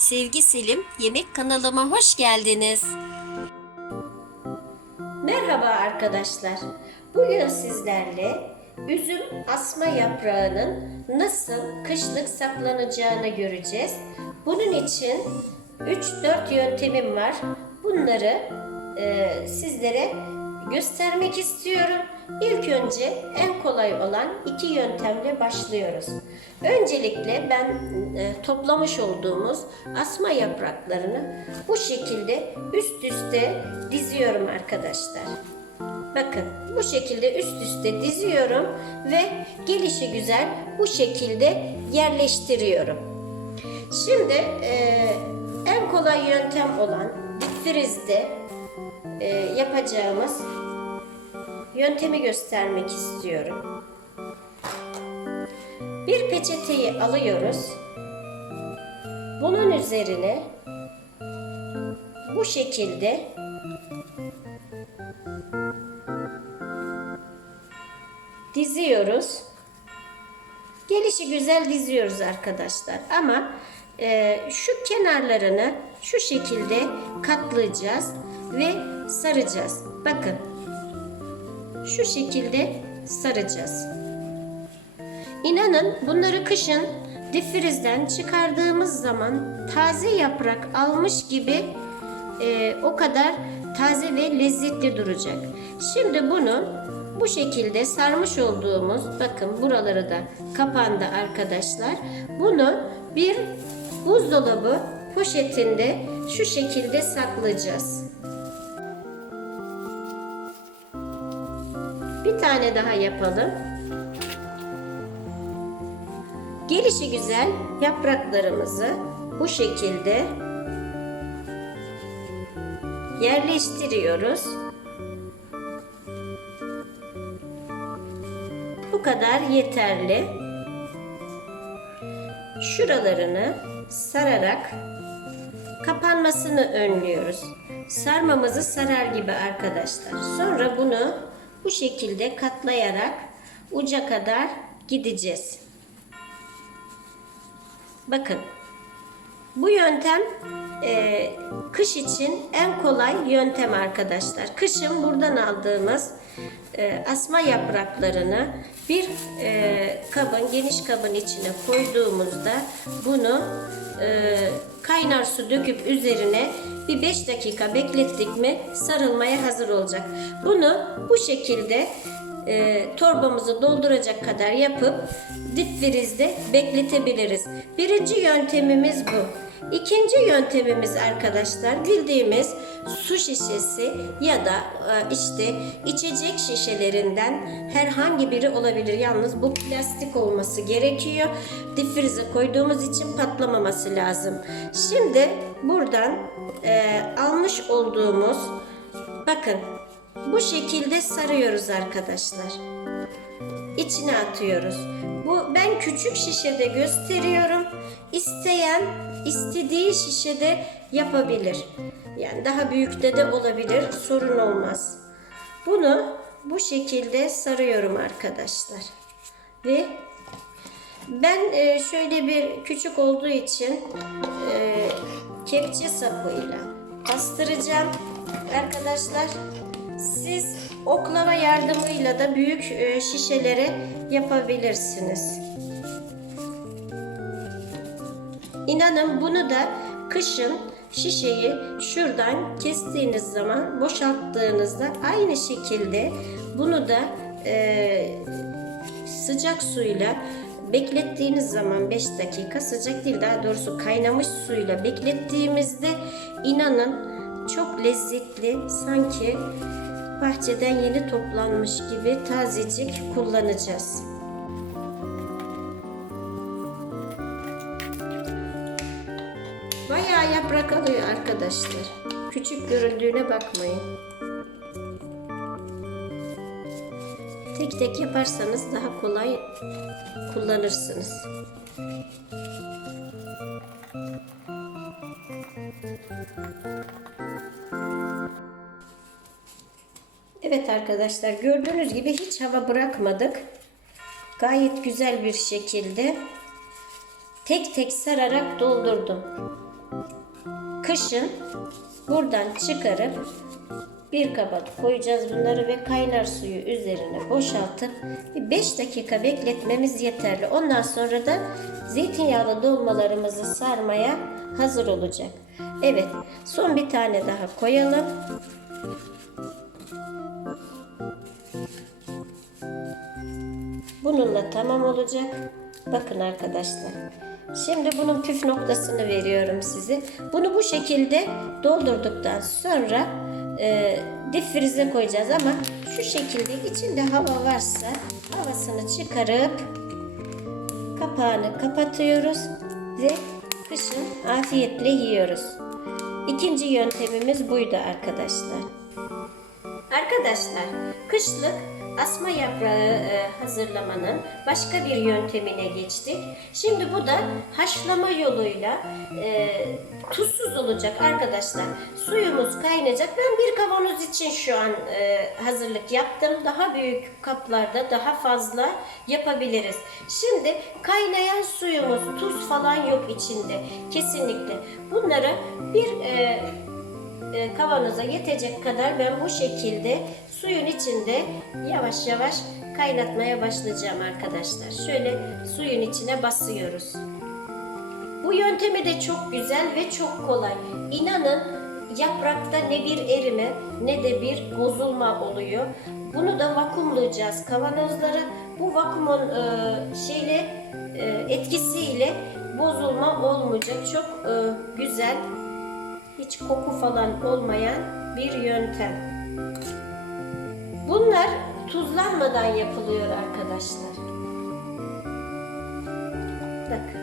Sevgi Selim Yemek kanalıma hoş geldiniz. Merhaba arkadaşlar. Bugün sizlerle üzüm asma yaprağının nasıl kışlık saklanacağını göreceğiz. Bunun için 3-4 yöntemim var. Bunları e, sizlere göstermek istiyorum. İlk önce en kolay olan iki yöntemle başlıyoruz. Öncelikle ben e, toplamış olduğumuz asma yapraklarını bu şekilde üst üste diziyorum arkadaşlar. Bakın bu şekilde üst üste diziyorum ve gelişi güzel bu şekilde yerleştiriyorum. Şimdi e, en kolay yöntem olan difrizde e, yapacağımız yöntemi göstermek istiyorum. Bir peçeteyi alıyoruz. Bunun üzerine bu şekilde diziyoruz. Gelişi güzel diziyoruz arkadaşlar ama e, şu kenarlarını şu şekilde katlayacağız ve saracağız. Bakın şu şekilde saracağız. İnanın bunları kışın difrizden çıkardığımız zaman taze yaprak almış gibi e, o kadar taze ve lezzetli duracak. Şimdi bunu bu şekilde sarmış olduğumuz bakın buraları da kapandı arkadaşlar. Bunu bir buzdolabı poşetinde şu şekilde saklayacağız. Bir tane daha yapalım. Gelişi güzel yapraklarımızı bu şekilde yerleştiriyoruz. Bu kadar yeterli. Şuralarını sararak kapanmasını önlüyoruz. Sarmamızı sarar gibi arkadaşlar. Sonra bunu bu şekilde katlayarak uca kadar gideceğiz. Bakın bu yöntem e, kış için en kolay yöntem arkadaşlar. Kışın buradan aldığımız e, asma yapraklarını bir e, kabın geniş kabın içine koyduğumuzda bunu e, kaynar su döküp üzerine bir 5 dakika beklettik mi sarılmaya hazır olacak. Bunu bu şekilde e, torbamızı dolduracak kadar yapıp dip bekletebiliriz. Birinci yöntemimiz bu. İkinci yöntemimiz arkadaşlar bildiğimiz su şişesi ya da e, işte içecek şişelerinden herhangi biri olabilir. Yalnız bu plastik olması gerekiyor. Difrize koyduğumuz için patlamaması lazım. Şimdi buradan e, almış olduğumuz bakın bu şekilde sarıyoruz arkadaşlar. İçine atıyoruz. Bu ben küçük şişede gösteriyorum. İsteyen istediği şişede yapabilir. Yani daha büyükte de olabilir. Sorun olmaz. Bunu bu şekilde sarıyorum arkadaşlar. Ve ben e, şöyle bir küçük olduğu için e, kepçe sapıyla bastıracağım arkadaşlar. Siz oklava yardımıyla da büyük e, şişelere yapabilirsiniz. İnanın bunu da kışın şişeyi şuradan kestiğiniz zaman boşalttığınızda aynı şekilde bunu da e, sıcak suyla beklettiğiniz zaman 5 dakika sıcak değil daha doğrusu kaynamış suyla beklettiğimizde inanın çok lezzetli sanki bahçeden yeni toplanmış gibi tazecik kullanacağız. Bayağı yaprak alıyor arkadaşlar. Küçük görüldüğüne bakmayın. Tek tek yaparsanız daha kolay kullanırsınız. Evet arkadaşlar gördüğünüz gibi hiç hava bırakmadık. Gayet güzel bir şekilde tek tek sararak doldurdum. Kışın buradan çıkarıp bir kaba koyacağız bunları ve kaynar suyu üzerine boşaltıp 5 dakika bekletmemiz yeterli. Ondan sonra da zeytinyağlı dolmalarımızı sarmaya hazır olacak. Evet, son bir tane daha koyalım. Bununla tamam olacak. Bakın arkadaşlar. Şimdi bunun püf noktasını veriyorum size. Bunu bu şekilde doldurduktan sonra e, dip koyacağız ama şu şekilde içinde hava varsa havasını çıkarıp kapağını kapatıyoruz ve kışın afiyetle yiyoruz. İkinci yöntemimiz buydu arkadaşlar. Arkadaşlar, kışlık asma yaprağı e, hazırlamanın başka bir yöntemine geçtik. Şimdi bu da haşlama yoluyla e, tuzsuz olacak arkadaşlar. Suyumuz kaynayacak. Ben bir kavanoz için şu an e, hazırlık yaptım. Daha büyük kaplarda daha fazla yapabiliriz. Şimdi kaynayan suyumuz, tuz falan yok içinde. Kesinlikle. Bunları bir e, e, kavanoza yetecek kadar ben bu şekilde suyun içinde yavaş yavaş kaynatmaya başlayacağım arkadaşlar. Şöyle suyun içine basıyoruz. Bu yöntemi de çok güzel ve çok kolay. İnanın yaprakta ne bir erime ne de bir bozulma oluyor. Bunu da vakumlayacağız kavanozları. Bu vakumun e, şeyle e, etkisiyle bozulma olmayacak. Çok e, güzel hiç koku falan olmayan bir yöntem. Bunlar tuzlanmadan yapılıyor arkadaşlar. Bakın.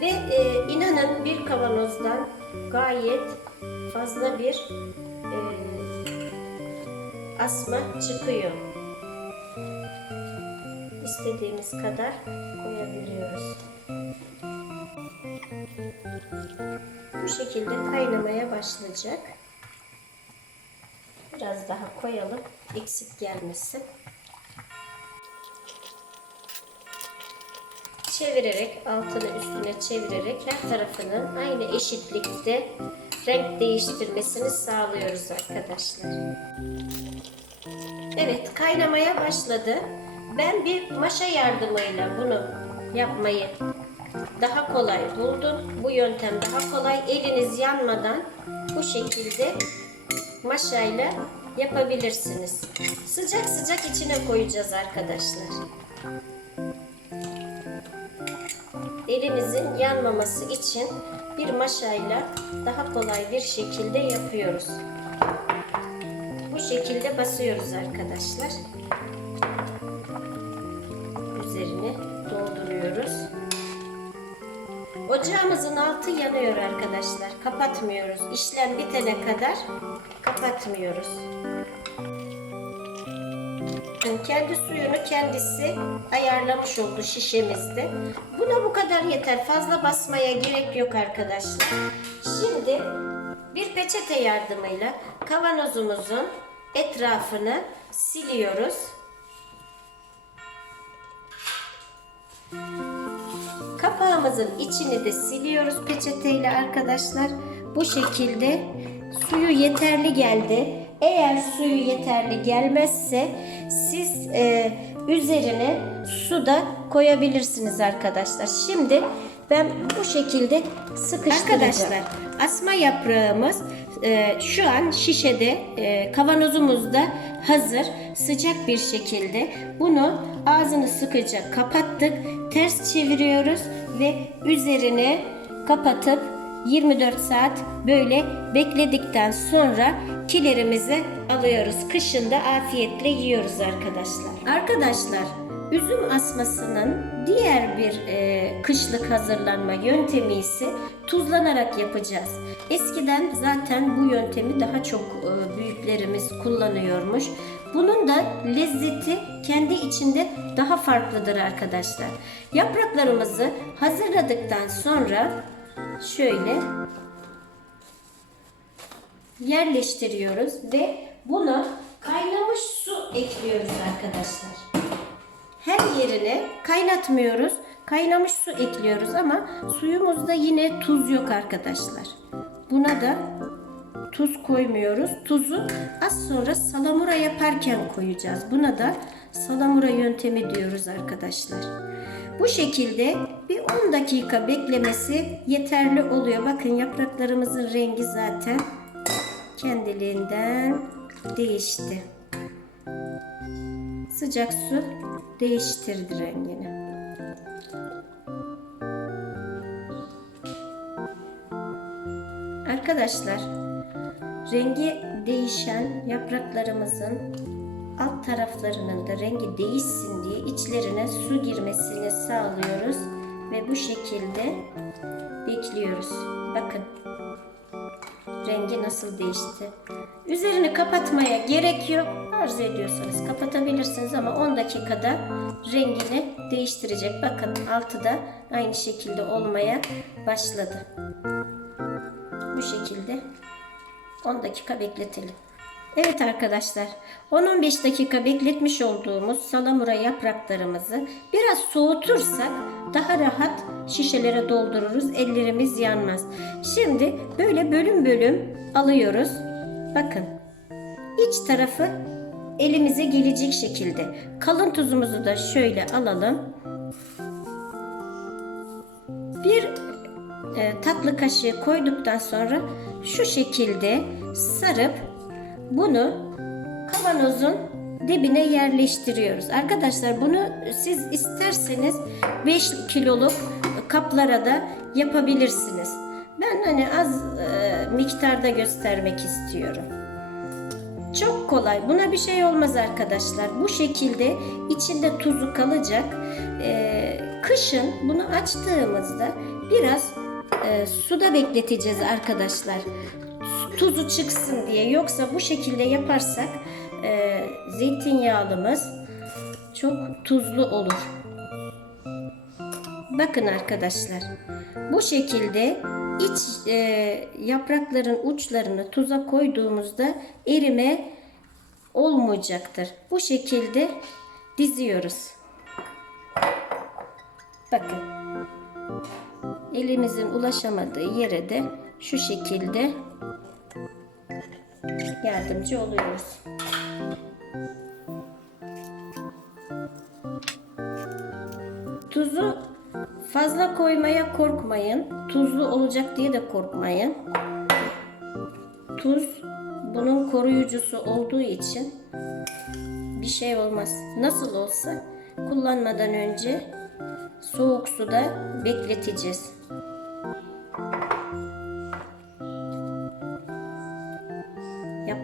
Ve e, inanın bir kavanozdan gayet fazla bir e, asma çıkıyor. İstediğimiz kadar koyabiliyoruz. Bu şekilde kaynamaya başlayacak. Daha koyalım eksik gelmesin. Çevirerek altını üstüne çevirerek her tarafının aynı eşitlikte renk değiştirmesini sağlıyoruz arkadaşlar. Evet kaynamaya başladı. Ben bir maşa yardımıyla bunu yapmayı daha kolay buldum. Bu yöntem daha kolay. Eliniz yanmadan bu şekilde maşayla yapabilirsiniz. Sıcak sıcak içine koyacağız arkadaşlar. Elinizin yanmaması için bir maşayla daha kolay bir şekilde yapıyoruz. Bu şekilde basıyoruz arkadaşlar. Üzerine dolduruyoruz. Ocağımızın altı yanıyor arkadaşlar. Kapatmıyoruz. İşlem bitene kadar kapatmıyoruz. Kendi suyunu kendisi ayarlamış oldu şişemizde. Buna bu kadar yeter. Fazla basmaya gerek yok arkadaşlar. Şimdi bir peçete yardımıyla kavanozumuzun etrafını siliyoruz. Kapağımızın içini de siliyoruz peçeteyle arkadaşlar. Bu şekilde suyu yeterli geldi. Eğer suyu yeterli gelmezse siz e, üzerine su da koyabilirsiniz arkadaşlar. Şimdi ben bu şekilde sıkıştıracağım. Arkadaşlar asma yaprağımız e, şu an şişede e, kavanozumuzda hazır sıcak bir şekilde bunu ağzını sıkıca kapattık ters çeviriyoruz ve üzerine kapatıp 24 saat böyle bekledikten sonra kilerimizi alıyoruz. Kışında afiyetle yiyoruz arkadaşlar. Arkadaşlar üzüm asmasının diğer bir e, kışlık hazırlanma yöntemi ise tuzlanarak yapacağız. Eskiden zaten bu yöntemi daha çok e, büyüklerimiz kullanıyormuş. Bunun da lezzeti kendi içinde daha farklıdır arkadaşlar. Yapraklarımızı hazırladıktan sonra şöyle yerleştiriyoruz ve buna kaynamış su ekliyoruz arkadaşlar. Her yerine kaynatmıyoruz. Kaynamış su ekliyoruz ama suyumuzda yine tuz yok arkadaşlar. buna da tuz koymuyoruz. Tuzu az sonra salamura yaparken koyacağız. Buna da salamura yöntemi diyoruz arkadaşlar. Bu şekilde bir 10 dakika beklemesi yeterli oluyor. Bakın yapraklarımızın rengi zaten kendiliğinden değişti. Sıcak su değiştirdi rengini. Arkadaşlar, rengi değişen yapraklarımızın alt taraflarının da rengi değişsin diye içlerine su girmesini sağlıyoruz ve bu şekilde bekliyoruz. Bakın rengi nasıl değişti. Üzerini kapatmaya gerek yok. Arzu ediyorsanız kapatabilirsiniz ama 10 dakikada rengini değiştirecek. Bakın altı da aynı şekilde olmaya başladı. Bu şekilde 10 dakika bekletelim. Evet arkadaşlar 10-15 dakika bekletmiş olduğumuz salamura yapraklarımızı biraz soğutursak daha rahat şişelere doldururuz. Ellerimiz yanmaz. Şimdi böyle bölüm bölüm alıyoruz. Bakın iç tarafı elimize gelecek şekilde. Kalın tuzumuzu da şöyle alalım. Bir e, tatlı kaşığı koyduktan sonra şu şekilde sarıp bunu kavanozun dibine yerleştiriyoruz. Arkadaşlar bunu siz isterseniz 5 kiloluk kaplara da yapabilirsiniz. Ben hani az e, miktarda göstermek istiyorum. Çok kolay. Buna bir şey olmaz arkadaşlar. Bu şekilde içinde tuzu kalacak. Ee, kışın bunu açtığımızda biraz e, suda bekleteceğiz arkadaşlar. Tuzu çıksın diye. Yoksa bu şekilde yaparsak e, zeytinyağlımız çok tuzlu olur. Bakın arkadaşlar. Bu şekilde iç e, yaprakların uçlarını tuza koyduğumuzda erime olmayacaktır. Bu şekilde diziyoruz. Bakın. Elimizin ulaşamadığı yere de şu şekilde yardımcı oluyoruz. Tuzu fazla koymaya korkmayın. Tuzlu olacak diye de korkmayın. Tuz bunun koruyucusu olduğu için bir şey olmaz. Nasıl olsa kullanmadan önce soğuk suda bekleteceğiz.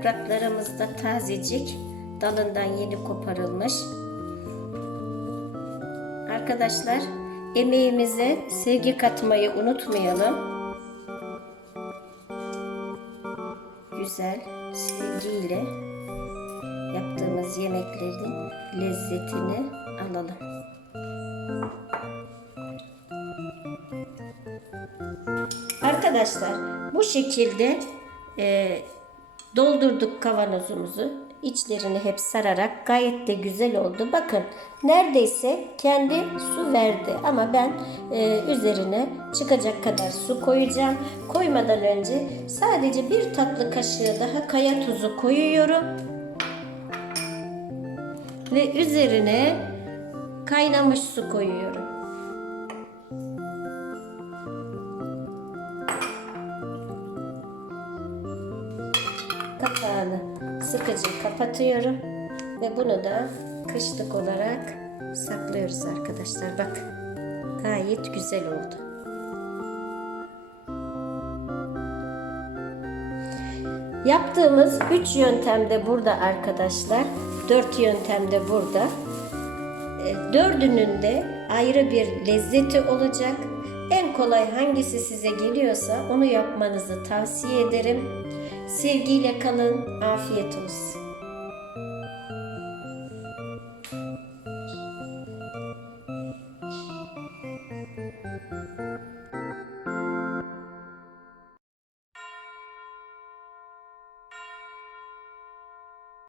Yapraklarımız da tazecik, dalından yeni koparılmış. Arkadaşlar emeğimize sevgi katmayı unutmayalım. Güzel sevgiyle yaptığımız yemeklerin lezzetini alalım. Arkadaşlar bu şekilde e, doldurduk kavanozumuzu. İçlerini hep sararak gayet de güzel oldu. Bakın neredeyse kendi su verdi ama ben e, üzerine çıkacak kadar su koyacağım. Koymadan önce sadece bir tatlı kaşığı daha kaya tuzu koyuyorum. Ve üzerine kaynamış su koyuyorum. Sıkıcı kapatıyorum ve bunu da kışlık olarak saklıyoruz arkadaşlar. Bak gayet güzel oldu. Yaptığımız 3 yöntem de burada arkadaşlar. 4 yöntem de burada. E, Dördünün de ayrı bir lezzeti olacak. En kolay hangisi size geliyorsa onu yapmanızı tavsiye ederim. Sevgiyle kalın, afiyet olsun.